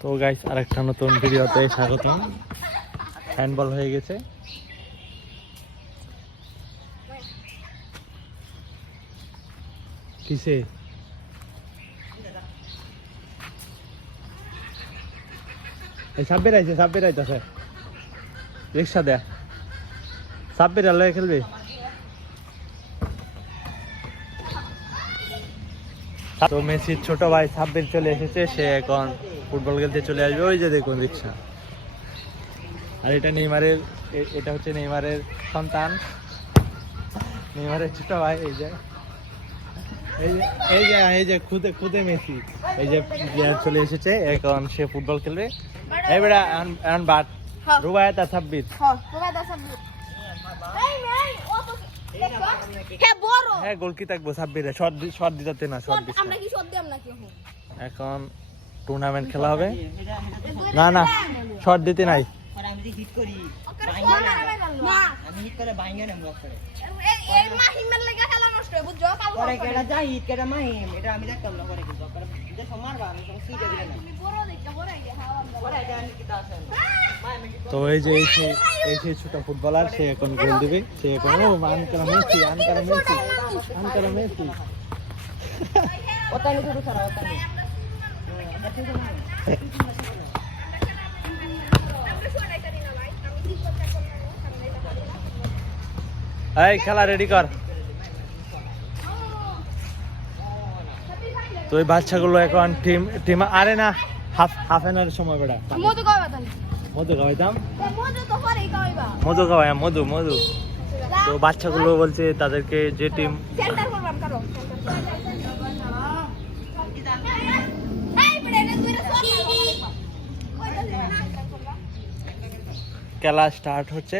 তো গাইস আরেকটা নতুন ভিডিওতে স্বাগতম। হ্যান্ডবল হয়ে গেছে। কিসে? সাব্বির আইছে, সাব্বির আইতাছে। রিক্সা দেয়া। সাব্বির আল্লাহ খেলবে? তো মেসির ছোট ভাই সাব্বির চলে এসেছে সে এখন ফুটবল খেলতে চলে আসবে। ওই যে দেখুন রিক্সা। আর এটা নেইমারের এটা হচ্ছে নেইমারের সন্তান। নেইমারের ছোট ভাই এই যে। এই যে এই যে খুদে খুদে মেসি। এই যে প্লেয়ার চলে এসেছে এখন সে ফুটবল খেলবে। এই এখন বাট হ্যাঁ। রুবায়াত সাব্বির হ্যাঁ তোমার দাস এই এই ও তো দেখো হ্যাঁ বড়। হ্যাঁ গোল থাকব সাব্বিরে শর্ট শর্ট দিতে না শর্ট আমরা কি নাকি এখন? এখন টুর্নামেন্ট খেলা হবে। না না শর্ট দিতে নাই। আমি যে হিট করি। ওকে বাইঙ্গা ফোন না। আনাবে না আমি হিট করে বাইঙ্গা না করে এই এই মাহিমের লাগা খেলা নষ্ট হয় বুঝছ? কাল পরে কেডা যাই হিট কেডা মাহিম? এটা আমি দেখতাম না পরে কিন্তু পরে যে সমার আমি সব সুইটা দিলে বড় দেখো বড় আইডিয়া হাওয়া পরে এটা আমি কি আছে? মাহিম কি তো এই যে এই সেই এই সেই ছোট ফুটবলার সে এখন গোল দিবে সে এখন ও Ankara Messi Ankara Messi Ankara Messi. ওটা নি শুরু করা ওটা নি আমরা শট আইতারি না ভাই আমি কি করতে করলাম এই খেলা রেডি কর। তো এই বাচ্চাগুলো এখন টিম টিম আরে না হাফ হাফ এন আওয়ার সময় বেড়া। মধু খাওয়াইতাম। মধু তো পরেই কইবা মধু খাওয়াই মধু মধু। তো বাচ্চাগুলো বলছে তাদেরকে যে টিম শট খেলা স্টার্ট হচ্ছে।